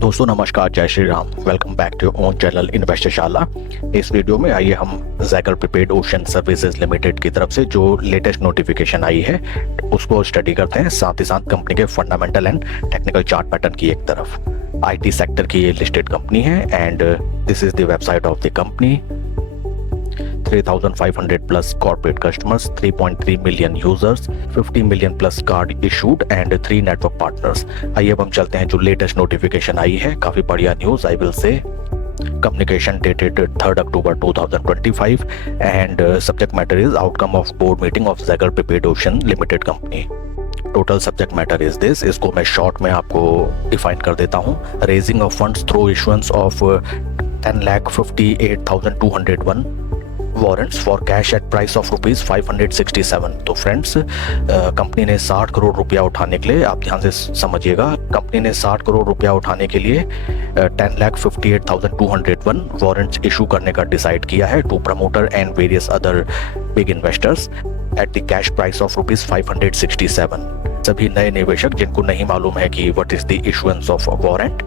दोस्तों नमस्कार, जय Shri Ram. Welcome back to own channel Investorshala. इस वीडियो में आइए हम Zaggle prepaid ocean services limited की तरफ से जो लेटेस्ट नोटिफिकेशन आई है उसको स्टडी करते हैं, साथ ही साथ कंपनी के fundamental and technical chart pattern की एक तरफ। आईटी सेक्टर की ये लिस्टेड कंपनी है and this is the website of the company. 3,500 plus corporate customers, 3.3 million users, 50 million plus card issued and 3 network partners। आइए अब हम चलते हैं जो लेटेस्ट नोटिफिकेशन आई है, काफी बढ़िया news I will say. Communication dated 3rd October 2025 and subject matter is outcome of board meeting of Zyger Prepaid Ocean Limited Company। Total subject matter is this, इसको मैं शॉर्ट में आपको डिफाइन कर देता हूँ। Raising of funds through issuance of 10,58,201 warrants for cash at price of rupees 567। तो friends, company ने 60 करोड़ रुपया उठाने के लिए, आप ध्यान से समझिएगा, कंपनी ने 60 करोड़ रुपया उठाने के लिए 10,58,201 वारंट्स इशू करने का डिसाइड किया है to promoter and various other big investors at the cash price of rupees 567। सभी नए निवेशक जिनको नहीं मालूम है कि what is the issuance of warrant,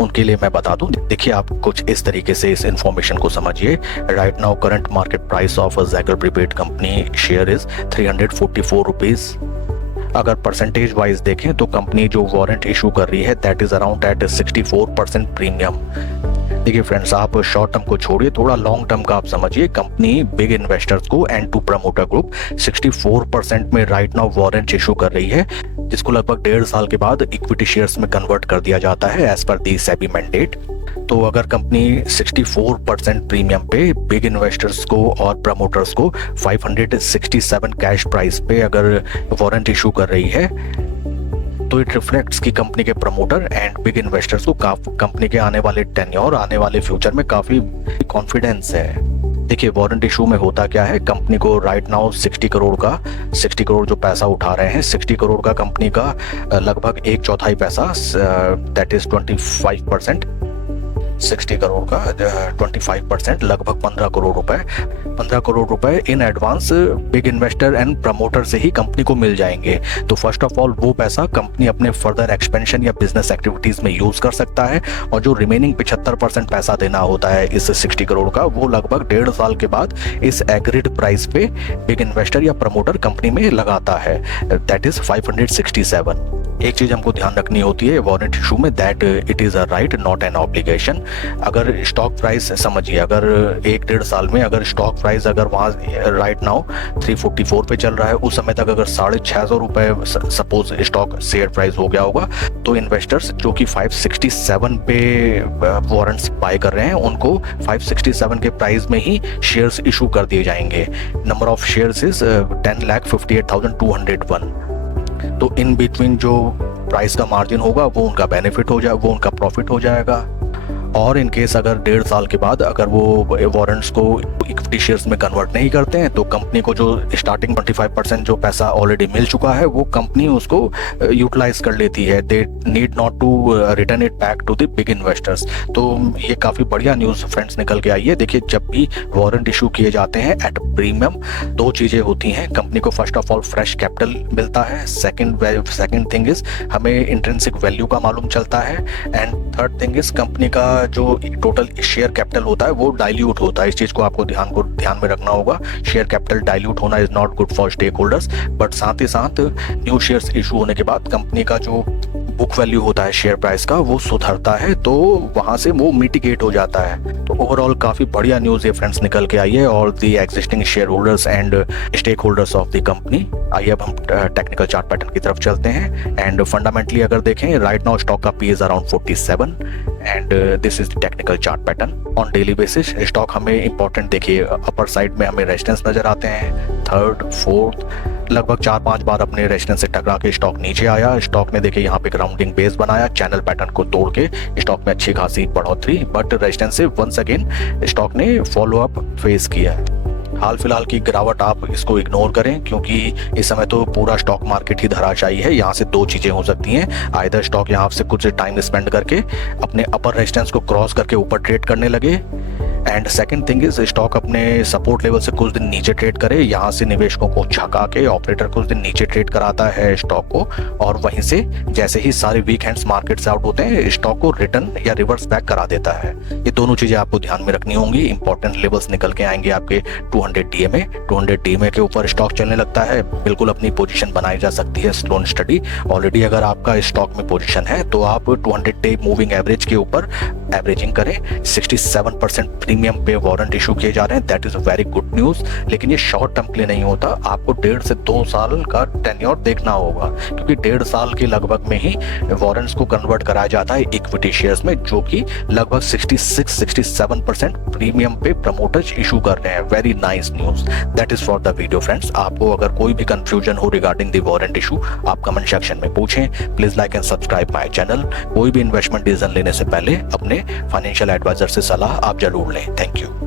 उनके लिए मैं बता दूं। देखिए, आप कुछ इस तरीके से इस इंफॉर्मेशन को समझिए। Right now current market price of Zaggle prepaid company share is 344 rupees. अगर परसेंटेज वाइज देखें तो कंपनी जो वारंट इशू कर रही है that is around at 64% premium. देखिए फ्रेंड्स, आप शॉर्ट टर्म को छोड़िए, थोड़ा लॉन्ग टर्म का आप समझिए। कंपनी बिग इन्वेस्टर्स को एंड टू प्रमोटर ग्रुप 64% में राइट नाउ वारंट इशू कर रही है, जिसको लगभग 1.5 साल के बाद इक्विटी शेयर्स में कन्वर्ट कर दिया जाता है एज पर दी सेबी मैंडेट। तो अगर कंपनी 64% प्रीमियम पे बिग इन्वेस्टर्स को और प्रमोटर्स को 567 कैश प्राइस पे अगर वारंट इशू कर रही है, तो इट रिफ्लेक्ट्स कि कंपनी के प्रमोटर एंड बिग इन्वेस्टर्स को कंपनी के आने वाले टेन्योर, आने वाले फ्यूचर में काफी कॉन्फिडेंस है। देखिए, वारंट इशू में होता क्या है, कंपनी को राइट नाउ 60 करोड़ जो पैसा उठा रहे हैं, 60 करोड़ का कंपनी का लगभग 1/4 पैसा, दैट इज 25%। 60 करोड़ का 25% लगभग 15 करोड़ रुपए, 15 करोड़ रुपए in advance big investor and promoter से ही कंपनी को मिल जाएंगे। तो फर्स्ट ऑफ ऑल वो पैसा कंपनी अपने फर्दर एक्सपेंशन या बिजनेस एक्टिविटीज में यूज कर सकता है, और जो रिमेनिंग 75% पैसा देना होता है इस 60 करोड़ का, वो लगभग 1.5 साल के बाद इस एग्रीड प्राइस पे बिग इन्वेस्टर या प्रमोटर कंपनी में लगाता है, दैट इज 567। एक चीज हमको ध्यान रखनी होती है वारंट इशू में, that it is a right not an obligation. अगर स्टॉक प्राइस समझिए, अगर 1-1.5 साल में अगर स्टॉक प्राइस अगर वहाँ राइट नाउ 344 पे चल रहा है, उस समय तक अगर 650 रुपए सपोज स्टॉक शेयर प्राइस हो गया होगा, तो इन्वेस्टर्स जो कि 567 पे वारंट्स बाय कर रहे हैं, उनको 567 के प्राइस में ही शेयर्स इशू कर दिए जाएंगे। Number of shares is 10,58,201। तो इन बिटवीन जो प्राइस का मार्जिन होगा वो उनका बेनिफिट हो जाए, वो उनका प्रॉफिट हो जाएगा। और इन केस अगर 1.5 साल के बाद अगर वो वारंट्स को इक्विटी शेयर्स में कन्वर्ट नहीं करते हैं, तो कंपनी को जो स्टार्टिंग 25% जो पैसा ऑलरेडी मिल चुका है, वो कंपनी उसको यूटिलाइज कर लेती है। They need not to return it back to the big investors. तो ये काफी बढ़िया न्यूज फ्रेंड्स निकल के आई है। देखिए, जब भी वारंट इशू किए जाते हैं एट प्रीमियम, 2 चीजें होती हैं। कंपनी को first of all fresh capital मिलता है, सेकंड थिंग इज हमें इंट्रिंसिक वैल्यू का मालूम चलता है, and third thing is company का जो टोटल शेयर कैपिटल होता है वो डाइल्यूट होता है। इस चीज को आपको ध्यान में रखना होगा। शेयर कैपिटल डाइल्यूट होना is not good for stakeholders, but साथ ही साथ न्यू शेयर्स इशू होने के बाद कंपनी का जो बुक वैल्यू होता है शेयर प्राइस का, वो सुधरता है, तो वहां से वो मिटिगेट हो जाता है। तो ओवरऑल काफी बढ़िया न्यूज ये फ्रेंड्स निकल के आई है और the existing shareholders and stakeholders of the company. आइए अब हम टेक्निकल चार्ट पैटर्न की तरफ चलते हैं। एंड फंडामेंटली अगर देखें, राइट नाउ स्टॉक का P is around 47 and this is the technical chart pattern on daily basis. Stock हमें इंपॉर्टेंट, देखिए अपर साइड में हमें रेजिस्टेंस नजर आते हैं, 3rd, 4th, लगभग 4-5 बार अपने रेजिस्टेंस से टकरा के स्टॉक नीचे आया। स्टॉक ने देखिए यहाँ पे ग्राउंडिंग बेस बनाया, चैनल पैटर्न को तोड़ के स्टॉक में अच्छी खासी बढ़ोतरी, बट रेजिस्टेंस से वंस अगेन स्टॉक ने फॉलो अप फेस किया है। हाल फिलहाल की गिरावट आप इसको इग्नोर करें, क्योंकि इस समय तो पूरा स्टॉक मार्केट ही धराशायी है। यहाँ से 2 चीजें हो सकती हैं, आइदर स्टॉक यहाँ से कुछ टाइम स्पेंड करके अपने अपर रेजिस्टेंस को क्रॉस करके ऊपर ट्रेड करने लगे, and second thing is stock अपने सपोर्ट लेवल से कुछ दिन नीचे ट्रेड करे, यहाँ से निवेशकों को झका के ऑपरेटर कुछ दिन नीचे ट्रेड कराता है स्टॉक को, और वहीं से जैसे ही सारे वीक हैंड्स मार्केट से आउट होते हैं स्टॉक को रिटर्न या रिवर्स बैक करा देता है। ये दोनों चीजें आपको ध्यान में रखनी होंगी। इंपॉर्टेंट लेवल्स निकल के आएंगे आपके 200 DMA, 200 DMA के ऊपर स्टॉक चलने लगता है, बिल्कुल अपनी पोजीशन बनाई जा सकती है स्लो एंड स्टडी। ऑलरेडी अगर आपका स्टॉक में पोजीशन है तो आप 200 डे मूविंग एवरेज के ऊपर एवरेजिंग करें। 67% प्रीमियम पे वारंट इशू किए जा रहे हैं, that is very good news. लेकिन ये शॉर्ट टर्म के लिए नहीं होता, आपको 1.5 से 2 साल का टेन्योर देखना होगा, क्योंकि 1.5 साल के लगभग में ही वारंट्स को कन्वर्ट कराया जाता है इक्विटी शेयर्स में, जो कि लगभग 66-67% प्रीमियम पे प्रमोटर्स इशू कर रहे हैं। Very nice news. That is for the video friends. आपको अगर कोई भी कंफ्यूजन हो रिगार्डिंग द वारंट इशू, आप कमेंट सेक्शन में पूछें। Please like and subscribe my channel. कोई भी इन्वेस्टमेंट डिसीजन लेने से पहले अपने फाइनेंशियल एडवाइजर से सलाह आप जरूर लें। Thank you.